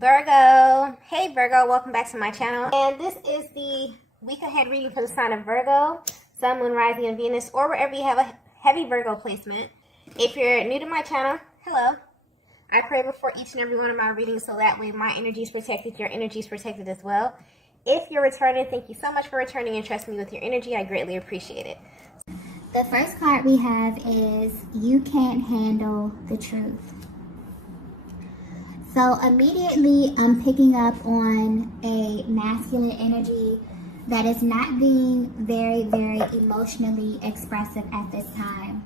Virgo. Hey Virgo, welcome back to my channel. And this is the week ahead reading for the sign of Virgo, Sun, Moon, Rising, and Venus, or wherever you have a heavy Virgo placement. If you're new to my channel, hello. I pray before each and every one of my readings so that way my energy is protected, your energy is protected as well. If you're returning, thank you so much for returning and trusting me with your energy. I greatly appreciate it. The first card we have is You Can't Handle the Truth. So immediately I'm picking up on a masculine energy that is not being very emotionally expressive at this time.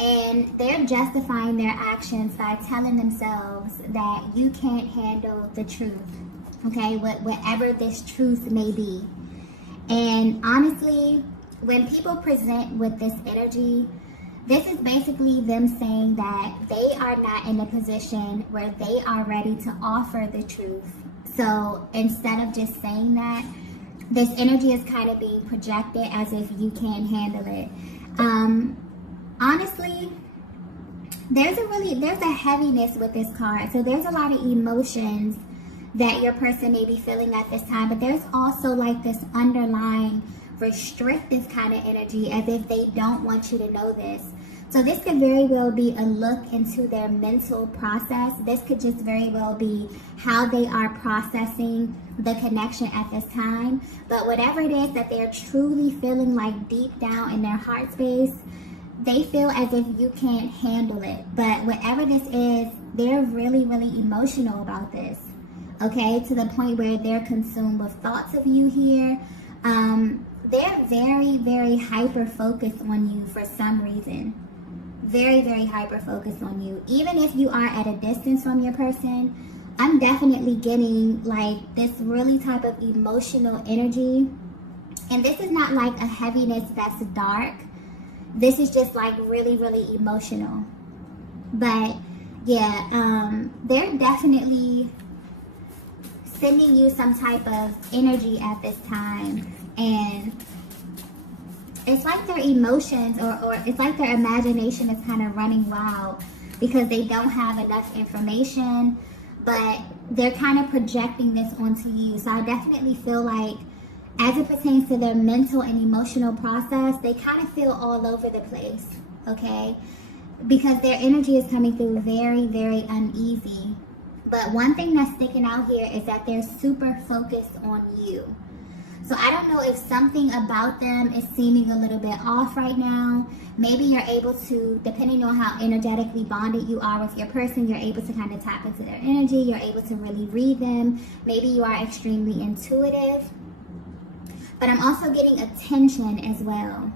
And they're justifying their actions by telling themselves that you can't handle the truth, okay, whatever this truth may be. And honestly, when people present with this energy, this is basically them saying that they are not in a position where they are ready to offer the truth. So instead of just saying that, this energy is kind of being projected as if you can't handle it. Honestly, there's a heaviness with this card. So there's a lot of emotions that your person may be feeling at this time, but there's also like this underlying restrictive kind of energy as if they don't want you to know this. So this could very well be a look into their mental process. This could just very well be how they are processing the connection at this time. But whatever it is that they're truly feeling like deep down in their heart space, they feel as if you can't handle it. But whatever this is, they're really emotional about this. Okay, to the point where they're consumed with thoughts of you here. They're very hyper focused on you for some reason. Very hyper focused on you. Even if you are at a distance from your person, I'm definitely getting like this really type of emotional energy. And this is not like a heaviness that's dark. This is just like really emotional. But yeah, they're definitely sending you some type of energy at this time. And it's like their emotions or it's like their imagination is kind of running wild because they don't have enough information, but they're kind of projecting this onto you. So I definitely feel like as it pertains to their mental and emotional process, they kind of feel all over the place, okay? Because their energy is coming through very uneasy. But one thing that's sticking out here is that they're super focused on you. So I don't know if something about them is seeming a little bit off right now. Maybe you're able to, depending on how energetically bonded you are with your person, you're able to kind of tap into their energy. You're able to really read them. Maybe you are extremely intuitive. But I'm also getting attention as well.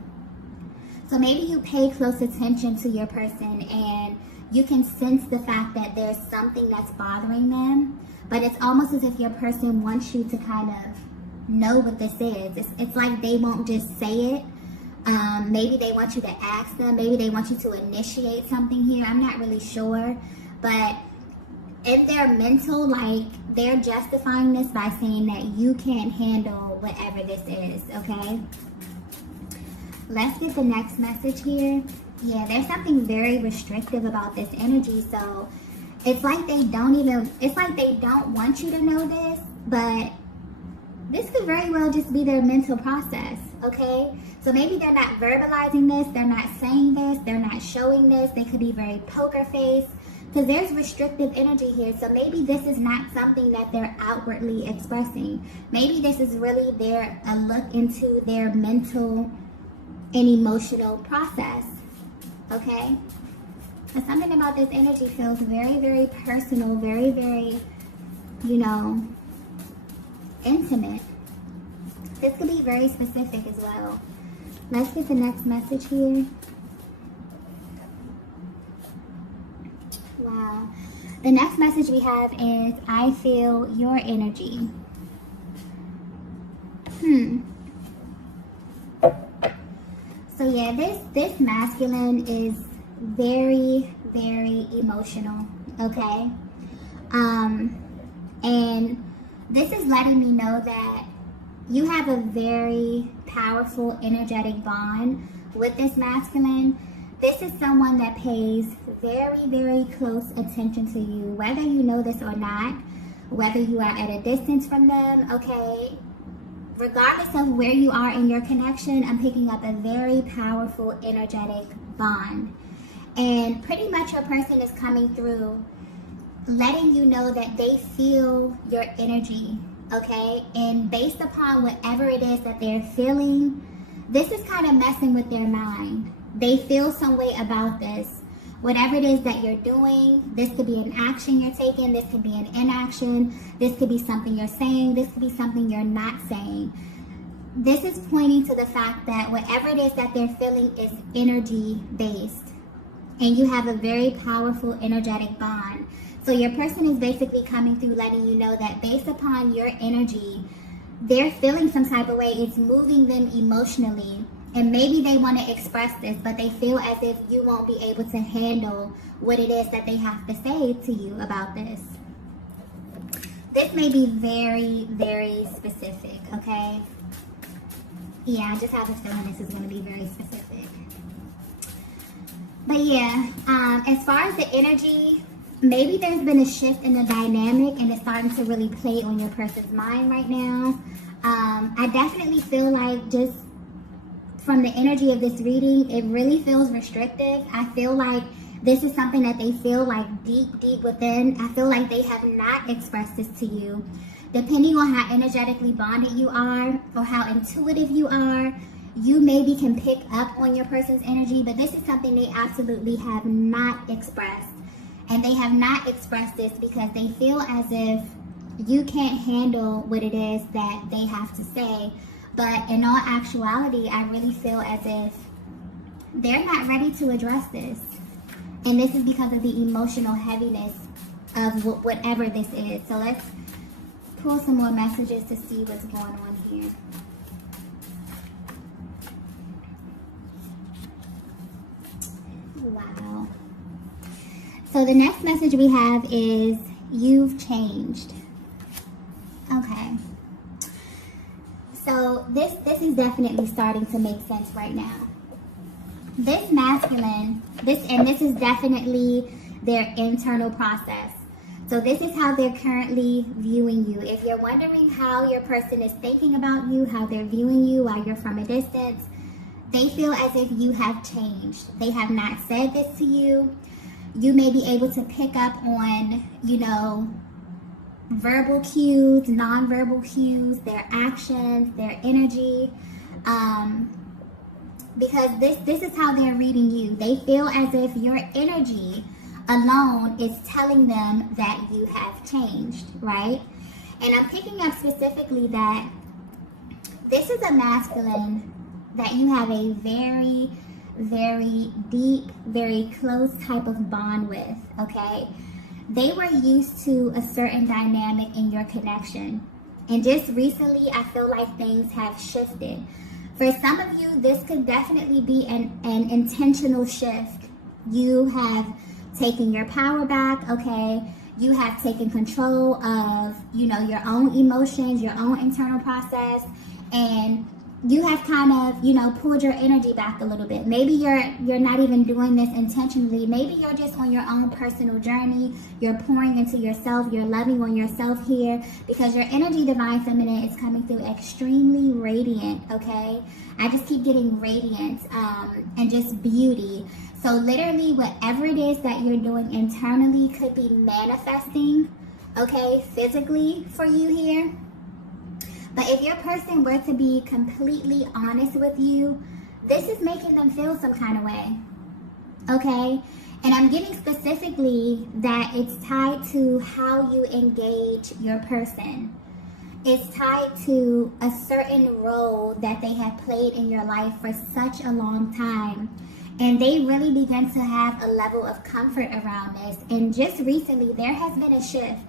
So maybe you pay close attention to your person and you can sense the fact that there's something that's bothering them. But it's almost as if your person wants you to kind of know what this is. It's like they won't just say it. Maybe they want you to ask them. Maybe they want you to initiate something here. I'm not really sure. But if they're mental, like they're justifying this by saying that you can't handle whatever this is, okay? Let's get the next message here. Yeah, there's something very restrictive about this energy. So it's like they don't want you to know this, but this could very well just be their mental process, okay? So maybe they're not verbalizing this, they're not saying this, they're not showing this. They could be very poker faced because there's restrictive energy here. So maybe this is not something that they're outwardly expressing. Maybe this is really a look into their mental and emotional process, okay? But something about this energy feels very personal, very, intimate. This could be very specific as well. Let's get the next message here. Wow. The next message we have is, I feel your energy. So yeah, this masculine is very emotional, okay? And this is letting me know that you have a very powerful energetic bond with this masculine. This is someone that pays very close attention to you, whether you know this or not. whether you are at a distance from them, okay? Regardless of where you are in your connection, I'm picking up a very powerful energetic bond. And pretty much your person is coming through letting you know that they feel your energy, okay? And based upon whatever it is that they're feeling, this is kind of messing with their mind. They feel some way about this. Whatever it is that you're doing, this could be an action you're taking, this could be an inaction, this could be something you're saying, this could be something you're not saying. This is pointing to the fact that whatever it is that they're feeling is energy based. And you have a very powerful energetic bond. So your person is basically coming through letting you know that based upon your energy, they're feeling some type of way. It's moving them emotionally. And maybe they want to express this, but they feel as if you won't be able to handle what it is that they have to say to you about this. This may be very, very specific, okay? Yeah, I just have a feeling this is going to be very specific. But yeah, as far as the energy, maybe there's been a shift in the dynamic and it's starting to really play on your person's mind right now. I definitely feel like just from the energy of this reading, it really feels restrictive. I feel like this is something that they feel like deep within. I feel like they have not expressed this to you. Depending on how energetically bonded you are or how intuitive you are, you maybe can pick up on your person's energy, but this is something they absolutely have not expressed. And they have not expressed this because they feel as if you can't handle what it is that they have to say. But in all actuality, I really feel as if they're not ready to address this. And this is because of the emotional heaviness of whatever this is. So let's pull some more messages to see what's going on here. Wow. So the next message we have is, you've changed. Okay. So this is definitely starting to make sense right now. This masculine, this is definitely their internal process. So this is how they're currently viewing you. If you're wondering how your person is thinking about you, how they're viewing you while you're from a distance, they feel as if you have changed. They have not said this to you. You may be able to pick up on, verbal cues, non-verbal cues, their actions, their energy, because this is how they're reading you. They feel as if your energy alone is telling them that you have changed, right? And I'm picking up specifically that this is a masculine that you have a very, very deep, very close type of bond with, okay? They were used to a certain dynamic in your connection. And just recently, I feel like things have shifted. For some of you, this could definitely be an intentional shift. You have taken your power back, okay? You have taken control of, your own emotions, your own internal process, and you have kind of, pulled your energy back a little bit. Maybe you're not even doing this intentionally. Maybe you're just on your own personal journey. You're pouring into yourself. You're loving on yourself here because your energy, Divine Feminine, is coming through extremely radiant, okay? I just keep getting radiance and just beauty. So literally whatever it is that you're doing internally could be manifesting, okay, physically for you here. But if your person were to be completely honest with you, this is making them feel some kind of way, okay? And I'm getting specifically that it's tied to how you engage your person. It's tied to a certain role that they have played in your life for such a long time. And they really begin to have a level of comfort around this. And just recently, there has been a shift.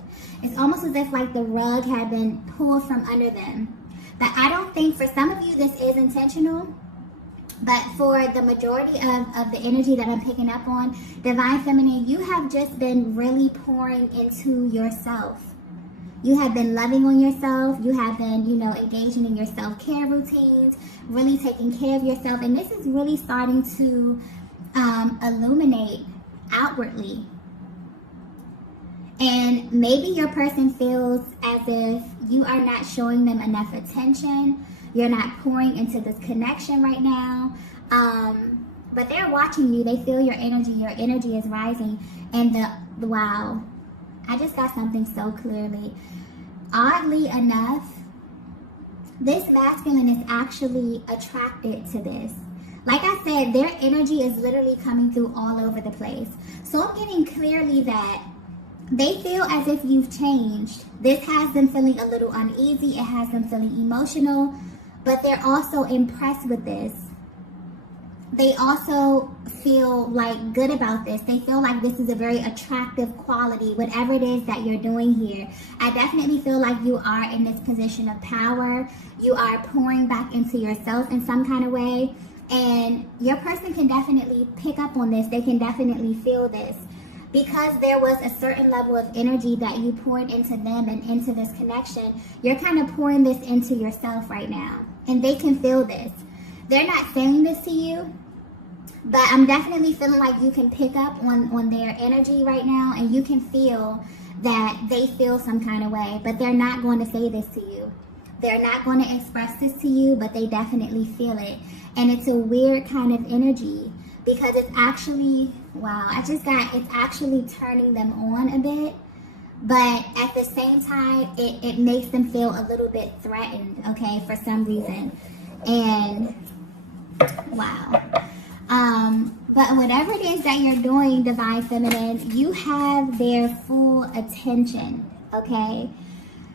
It's almost as if like the rug had been pulled from under them. But I don't think, for some of you, this is intentional. But for the majority of the energy that I'm picking up on, Divine Feminine, you have just been really pouring into yourself. You have been loving on yourself. You have been, engaging in your self-care routines, really taking care of yourself. And this is really starting to illuminate outwardly. And maybe your person feels as if you are not showing them enough attention. You're not pouring into this connection right now. But they're watching you. They feel your energy. Your energy is rising. And wow, I just got something so clearly. Oddly enough, this masculine is actually attracted to this. Like I said, their energy is literally coming through all over the place. So I'm getting clearly that they feel as if you've changed. This has them feeling a little uneasy. It has them feeling emotional. But they're also impressed with this. They also feel like good about this. They feel like this is a very attractive quality, whatever it is that you're doing here. I definitely feel like you are in this position of power. You are pouring back into yourself in some kind of way. And your person can definitely pick up on this. They can definitely feel this. Because there was a certain level of energy that you poured into them and into this connection, you're kind of pouring this into yourself right now. And they can feel this. They're not saying this to you, but I'm definitely feeling like you can pick up on their energy right now, and you can feel that they feel some kind of way, but they're not going to say this to you. They're not going to express this to you, but they definitely feel it. And it's a weird kind of energy because it's actually, wow, it's actually turning them on a bit. But at the same time, it makes them feel a little bit threatened, okay, for some reason. And wow. But whatever it is that you're doing, Divine Feminine, you have their full attention, okay?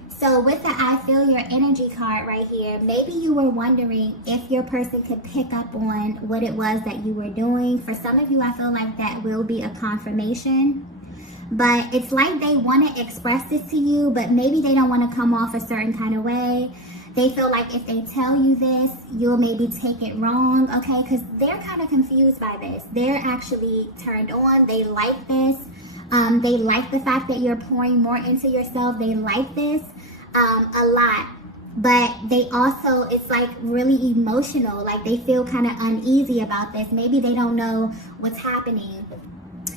So with the I feel your energy card right here, maybe you were wondering if your person could pick up on what it was that you were doing. For some of you, I feel like that will be a confirmation. But it's like they want to express this to you, but maybe they don't want to come off a certain kind of way. They feel like if they tell you this, you'll maybe take it wrong, okay? Because they're kind of confused by this. They're actually turned on. They like this. They like the fact that you're pouring more into yourself. They like this a lot. But they also, it's like really emotional. Like they feel kind of uneasy about this. Maybe they don't know what's happening.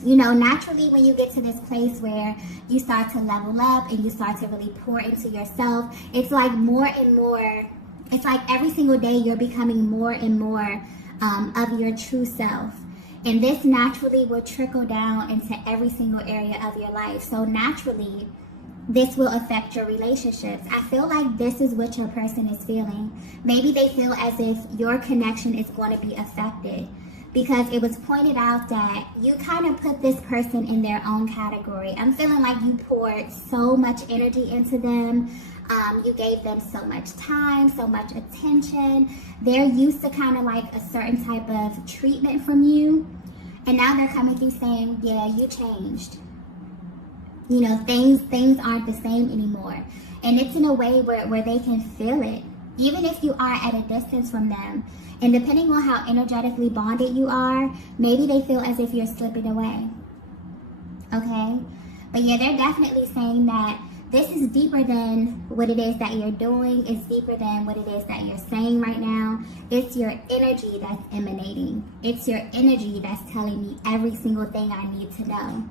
You know, naturally when you get to this place where you start to level up and you start to really pour into yourself, it's like more and more, it's like every single day you're becoming more and more of your true self. And this naturally will trickle down into every single area of your life. So naturally, this will affect your relationships. I feel like this is what your person is feeling. Maybe they feel as if your connection is going to be affected. Because it was pointed out that you kind of put this person in their own category. I'm feeling like you poured so much energy into them. You gave them so much time, so much attention. They're used to kind of like a certain type of treatment from you. And now they're coming through saying, yeah, you changed. You know, things aren't the same anymore. And it's in a way where they can feel it. Even if you are at a distance from them. And depending on how energetically bonded you are, maybe they feel as if you're slipping away. Okay? But yeah, they're definitely saying that this is deeper than what it is that you're doing. It's deeper than what it is that you're saying right now. It's your energy that's emanating. It's your energy that's telling me every single thing I need to know.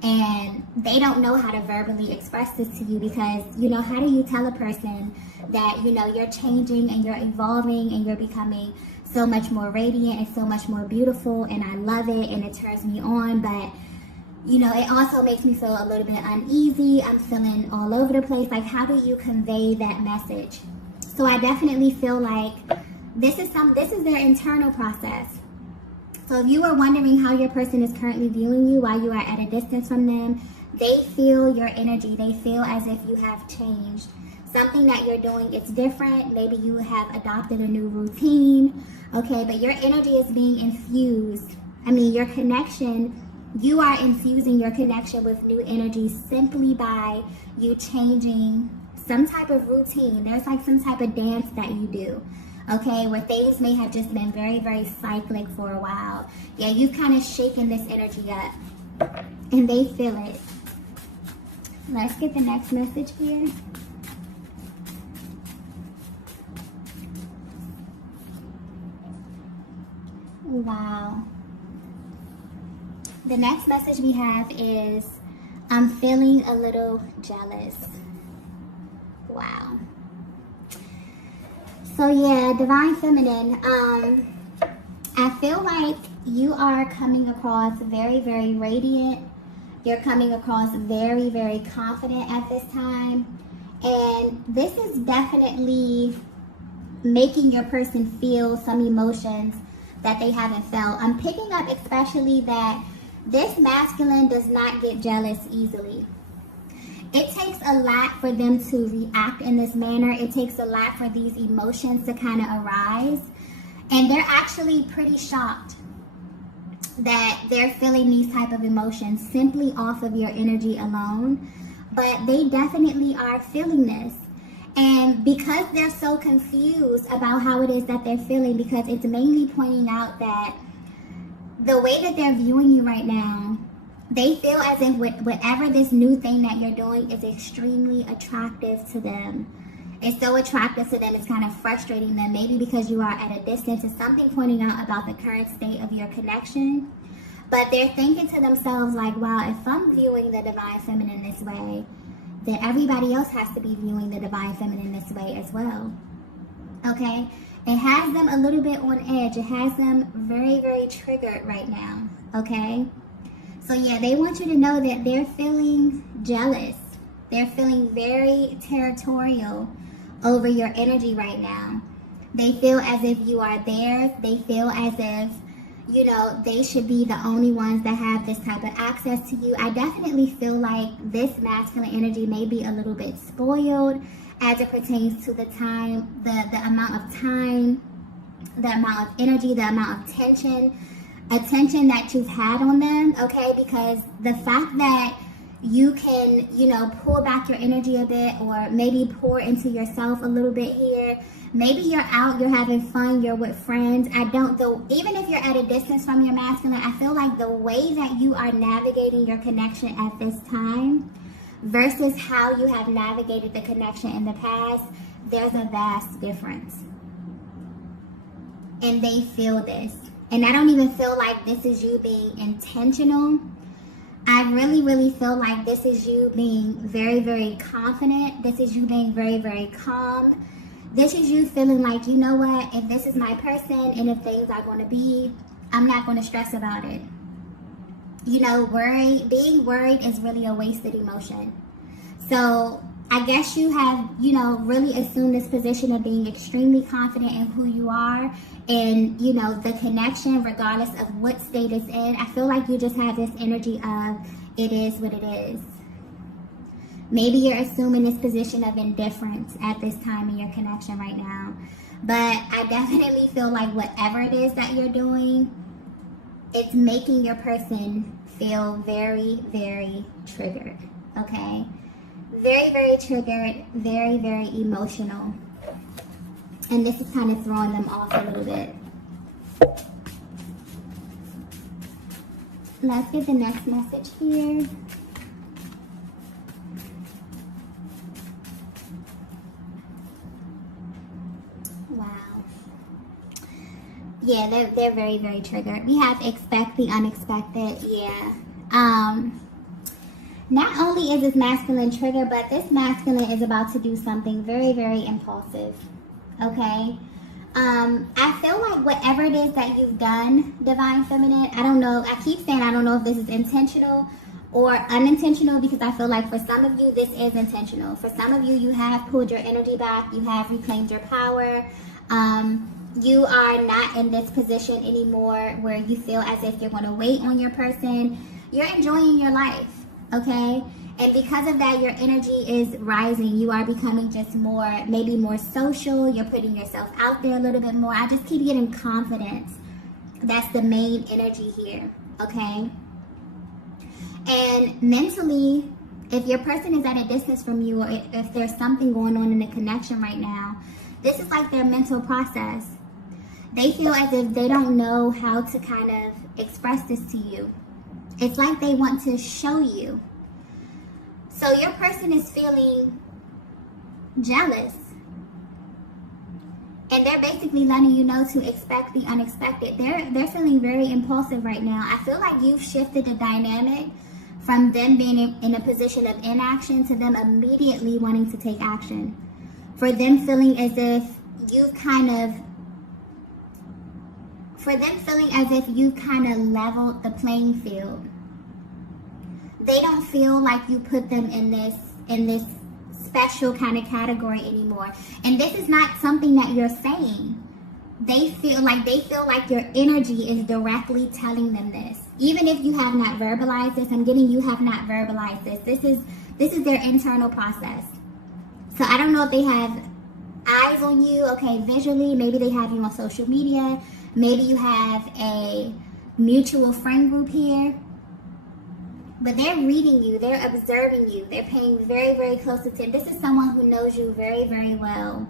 And they don't know how to verbally express this to you because, you know, how do you tell a person that, you know, you're changing and you're evolving and you're becoming so much more radiant and so much more beautiful and I love it and it turns me on, but, you know, it also makes me feel a little bit uneasy. I'm feeling all over the place. Like, how do you convey that message? So I definitely feel like this is their internal process. So if you were wondering how your person is currently viewing you while you are at a distance from them, they feel your energy. They feel as if you have changed. Something that you're doing, it's different. Maybe you have adopted a new routine. Okay, but your energy is being infused. I mean, your connection, you are infusing your connection with new energy simply by you changing some type of routine. There's like some type of dance that you do. Okay, where things may have just been very, very cyclic for a while. Yeah, you've kind of shaken this energy up. And they feel it. Let's get the next message here. Wow. The next message we have is I'm feeling a little jealous. Wow. So yeah, Divine Feminine, I feel like you are coming across very, very radiant. You're coming across very, very confident at this time. And this is definitely making your person feel some emotions that they haven't felt. I'm picking up especially that this masculine does not get jealous easily. It takes a lot for them to react in this manner. It takes a lot for these emotions to kind of arise. And they're actually pretty shocked that they're feeling these type of emotions simply off of your energy alone. But they definitely are feeling this. And because they're so confused about how it is that they're feeling, because it's mainly pointing out that the way that they're viewing you right now, they feel as if whatever this new thing that you're doing is extremely attractive to them. It's so attractive to them, it's kind of frustrating them, maybe because you are at a distance. It's something pointing out about the current state of your connection. But they're thinking to themselves like, wow, if I'm viewing the Divine Feminine this way, then everybody else has to be viewing the Divine Feminine this way as well. Okay? It has them a little bit on edge. It has them very, very triggered right now. Okay? So yeah, they want you to know that they're feeling jealous. They're feeling very territorial over your energy right now. They feel as if you are theirs. They feel as if, you know, they should be the only ones that have this type of access to you. I definitely feel like this masculine energy may be a little bit spoiled as it pertains to the time, the amount of time, the amount of energy, the amount of attention that you've had on them, okay? Because the fact that you can, you know, pull back your energy a bit, or maybe pour into yourself a little bit here. Maybe you're out, you're having fun, you're with friends. Even if you're at a distance from your masculine, I feel like the way that you are navigating your connection at this time versus how you have navigated the connection in the past, there's a vast difference. And they feel this. And I don't even feel like this is you being intentional. I really, really feel like this is you being very, very confident. This is you being very, very calm. This is you feeling like, you know what, if this is my person and if things are going to be, I'm not going to stress about it. You know, being worried is really a wasted emotion. So I guess you have, you know, really assumed this position of being extremely confident in who you are and, you know, the connection, regardless of what state it's in. I feel like you just have this energy of it is what it is. Maybe you're assuming this position of indifference at this time in your connection right now. But I definitely feel like whatever it is that you're doing, it's making your person feel very, very triggered, okay? Very, very triggered, very, very emotional. And this is kind of throwing them off a little bit. Let's get the next message here. Wow. Yeah, they're very, very triggered. We have expect the unexpected. Yeah. Not only is this masculine trigger, but this masculine is about to do something very, very impulsive. Okay? I feel like whatever it is that you've done, Divine Feminine, I don't know. I keep saying I don't know if this is intentional or unintentional, because I feel like for some of you, this is intentional. For some of you, you have pulled your energy back. You have reclaimed your power. You are not in this position anymore where you feel as if you're going to wait on your person. You're enjoying your life. Okay, and because of that, your energy is rising. You are becoming just more, maybe more social. You're putting yourself out there a little bit more. I just keep getting confidence. That's the main energy here. Okay, and mentally, if your person is at a distance from you, or if there's something going on in the connection right now, this is like their mental process. They feel as if they don't know how to kind of express this to you. It's like they want to show you. So your person is feeling jealous. And they're basically letting you know to expect the unexpected. They're feeling very impulsive right now. I feel like you've shifted the dynamic from them being in a position of inaction to them immediately wanting to take action. For them feeling as if you've kind of leveled the playing field. They don't feel like you put them in this special kind of category anymore. And this is not something that you're saying. They feel like your energy is directly telling them this. Even if you have not verbalized this, I'm getting you have not verbalized this. This is their internal process. So I don't know if they have eyes on you, okay, visually. Maybe they have you on social media. Maybe you have a mutual friend group here. But they're reading you. They're observing you. They're paying very, very close attention. This is someone who knows you very, very well.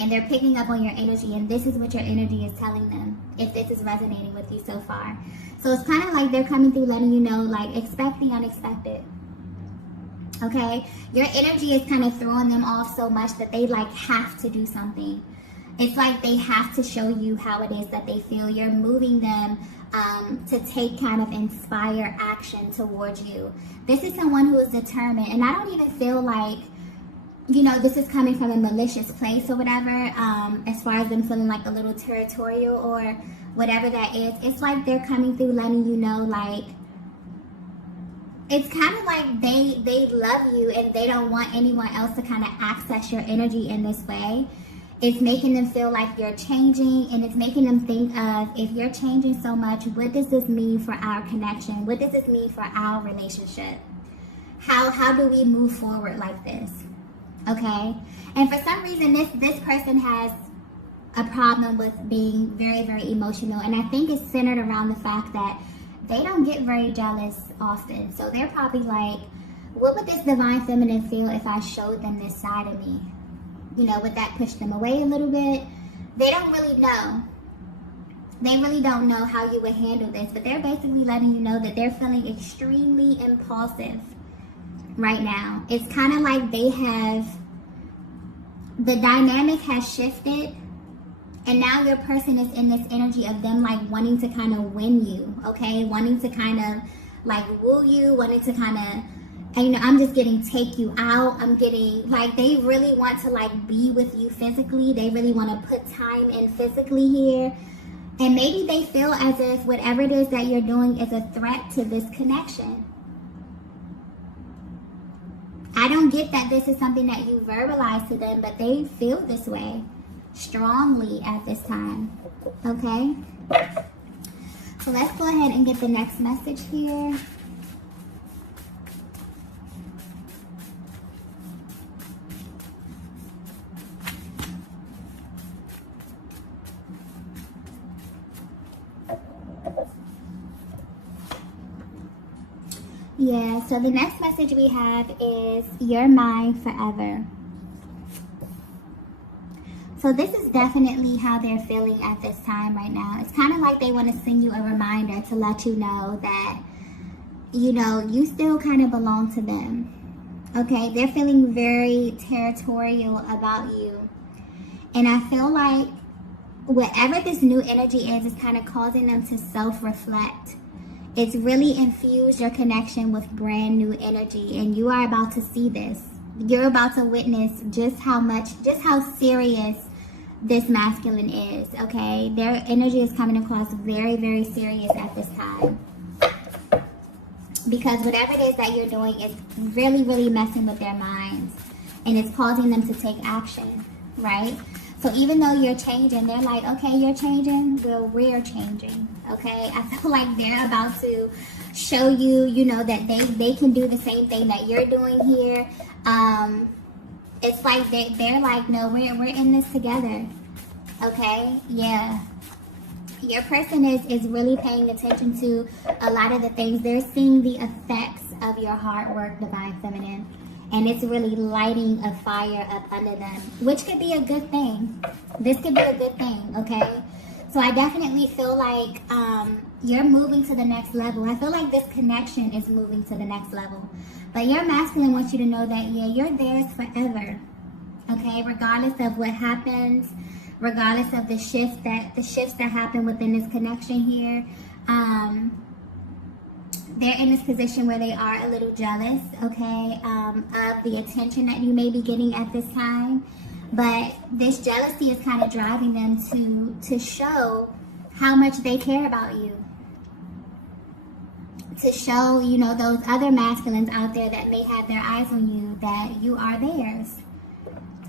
And they're picking up on your energy. And this is what your energy is telling them, if this is resonating with you so far. So it's kind of like they're coming through letting you know, like, expect the unexpected. Okay? Your energy is kind of throwing them off so much that they, like, have to do something. It's like they have to show you how it is that they feel. You're moving them to take kind of inspire action towards you. This is someone who is determined. And I don't even feel like, you know, this is coming from a malicious place or whatever, as far as them feeling like a little territorial or whatever that is. It's like they're coming through letting you know, like, it's kind of like they love you and they don't want anyone else to kind of access your energy in this way. It's making them feel like you're changing, and it's making them think of, if you're changing so much, what does this mean for our connection? What does this mean for our relationship? How do we move forward like this? Okay? And for some reason, this person has a problem with being very, very emotional. And I think it's centered around the fact that they don't get very jealous often. So they're probably like, what would this divine feminine feel if I showed them this side of me? You know, would that push them away a little bit? They don't really know. They really don't know how you would handle this. But they're basically letting you know that they're feeling extremely impulsive right now. It's kind of like the dynamic has shifted, and now your person is in this energy of them like wanting to kind of win you, okay? Wanting to kind of like woo you, wanting to kind of, and, you know, I'm just getting take you out. I'm getting like, they really want to like be with you physically. They really want to put time in physically here. And maybe they feel as if whatever it is that you're doing is a threat to this connection. I don't get that this is something that you verbalize to them, but they feel this way strongly at this time. Okay? So let's go ahead and get the next message here. Yeah, so the next message we have is you're mine forever. So this is definitely how they're feeling at this time right now. It's kind of like they want to send you a reminder to let you know that, you know, you still kind of belong to them. Okay, they're feeling very territorial about you. And I feel like whatever this new energy is kind of causing them to self-reflect. It's really infused your connection with brand new energy, and you are about to see this. You're about to witness just how serious this masculine is, okay? Their energy is coming across very, very serious at this time. Because whatever it is that you're doing is really, really messing with their minds, and it's causing them to take action, right? So even though you're changing, they're like, okay, you're changing, well, we're changing, okay? I feel like they're about to show you, you know, that they can do the same thing that you're doing here. It's like they're like, no, we're in this together, okay? Yeah. Your person is really paying attention to a lot of the things. They're seeing the effects of your hard work, Divine Feminine. And it's really lighting a fire up under them, which could be a good thing. This could be a good thing, okay? So I definitely feel like you're moving to the next level. I feel like this connection is moving to the next level. But your masculine wants you to know that, yeah, you're theirs forever, okay? Regardless of what happens, regardless of the shifts that happen within this connection here. they're in this position where they are a little jealous, okay, of the attention that you may be getting at this time. But this jealousy is kind of driving them to show how much they care about you. To show, you know, those other masculines out there that may have their eyes on you, that you are theirs.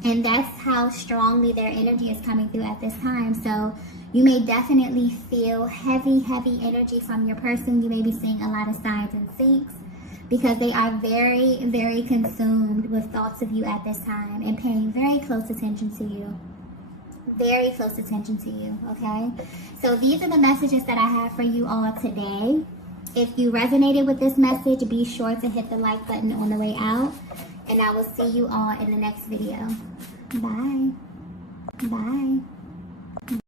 And that's how strongly their energy is coming through at this time. So you may definitely feel heavy energy from your person. You may be seeing a lot of signs and syncs because they are very, very consumed with thoughts of you at this time and paying very close attention to you. Very close attention to you, okay? So these are the messages that I have for you all today. If you resonated with this message, be sure to hit the like button on the way out. And I will see you all in the next video. Bye. Bye.